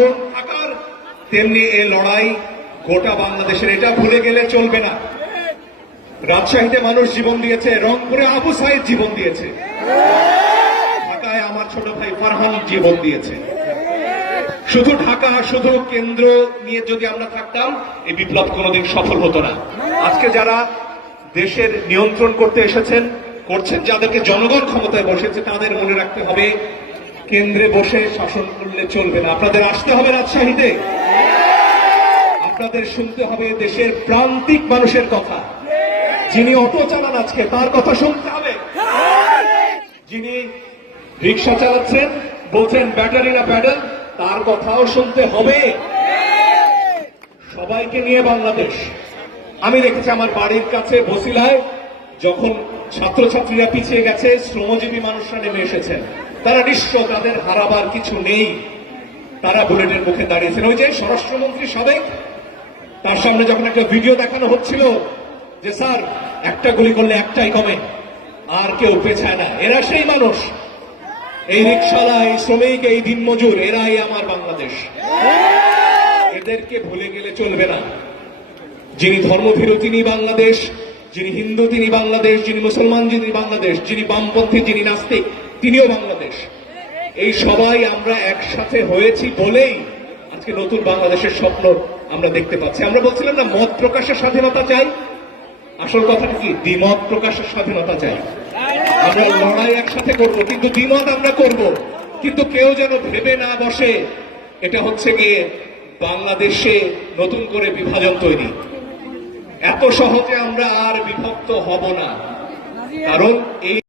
যেমন থাকার তেমনি এ লড়াই গোটা বাংলাদেশের, এটা ভুলে গেলে চলবে না। রাজশাহীতে মানুষ জীবন দিয়েছে, রংপুরে আবু সাইদ জীবন দিয়েছে। ঢাকায় আমার ছোট ভাই ফারহান জীবন দিয়েছে। শুধু ঢাকা, শুধু কেন্দ্র নিয়ে যদি আমরা থাকতাম, এই বিপ্লব কোনোদিন সফল হতো না। আজকে যারা দেশের নিয়ন্ত্রণ করতে এসেছেন, করছেন, যাদেরকে জনগণ ক্ষমতায় বসেছে, তাদের মনে রাখতে হবে কেন্দ্রে বসে শাসন করলে চলবে না। আপনাদের আসতে হবে রাজশাহীতে। আপনাদের শুনতে হবে দেশের প্রান্তিক মানুষের কথা। যিনি অটো চালান আজকে, তার কথা শুনতে হবে। যিনি রিক্সা চালাচ্ছেন, বলছেন ব্যাটারি না প্যাডেল তার কথাও শুনতে হবে। সবাইকে নিয়ে বাংলাদেশ। আমি দেখেছি আমার বাড়ির কাছে বসিলায়, যখন ছাত্রছাত্রীরা পিছিয়ে গেছে, শ্রমজীবী মানুষরা নেমে এসেছেন। তারা নিঃস্ব তাদের হারাবার কিছু নেই। তারা বুলেটের মুখে দাঁড়িয়েছেন। ওই যে স্বরাষ্ট্রমন্ত্রী সাবেক, তার সামনে যখন একটা ভিডিও দেখানো হচ্ছিল যে, স্যার, একটা গুলি করলে একটাই কমে, আর কেউ পেছায় না। এরা সেই মানুষ। এই রিক্সালা এই শ্রমিক, এই দিনমজুর, এরাই আমার বাংলাদেশ। এদেরকে ভুলে গেলে চলবে না। যিনি ধর্মভীরু, তিনি বাংলাদেশ। যিনি হিন্দু, তিনি বাংলাদেশ। যিনি মুসলমান, যিনি বাংলাদেশ। যিনি বামপন্থী, যিনি নাস্তিক। তিনিও বাংলাদেশ। এই সবাই আমরা একসাথে হয়েছি বলেই আজকে নতুন বাংলাদেশের স্বপ্ন আমরা দেখতে পাচ্ছি। আমরা বলছিলাম না, মত প্রকাশের স্বাধীনতা চাই। আসল কথাটা কি? দ্বিমত প্রকাশের স্বাধীনতা চাই। আমরা লড়াই একসাথে করব, কিন্তু দ্বিমত আমরা করব। কিন্তু কেউ যেন ভেবে না বসে, এটা হচ্ছে গিয়ে বাংলাদেশে নতুন করে বিভাজন তৈরি। এত সহজে আমরা আর বিভক্ত হব না। কারণ এই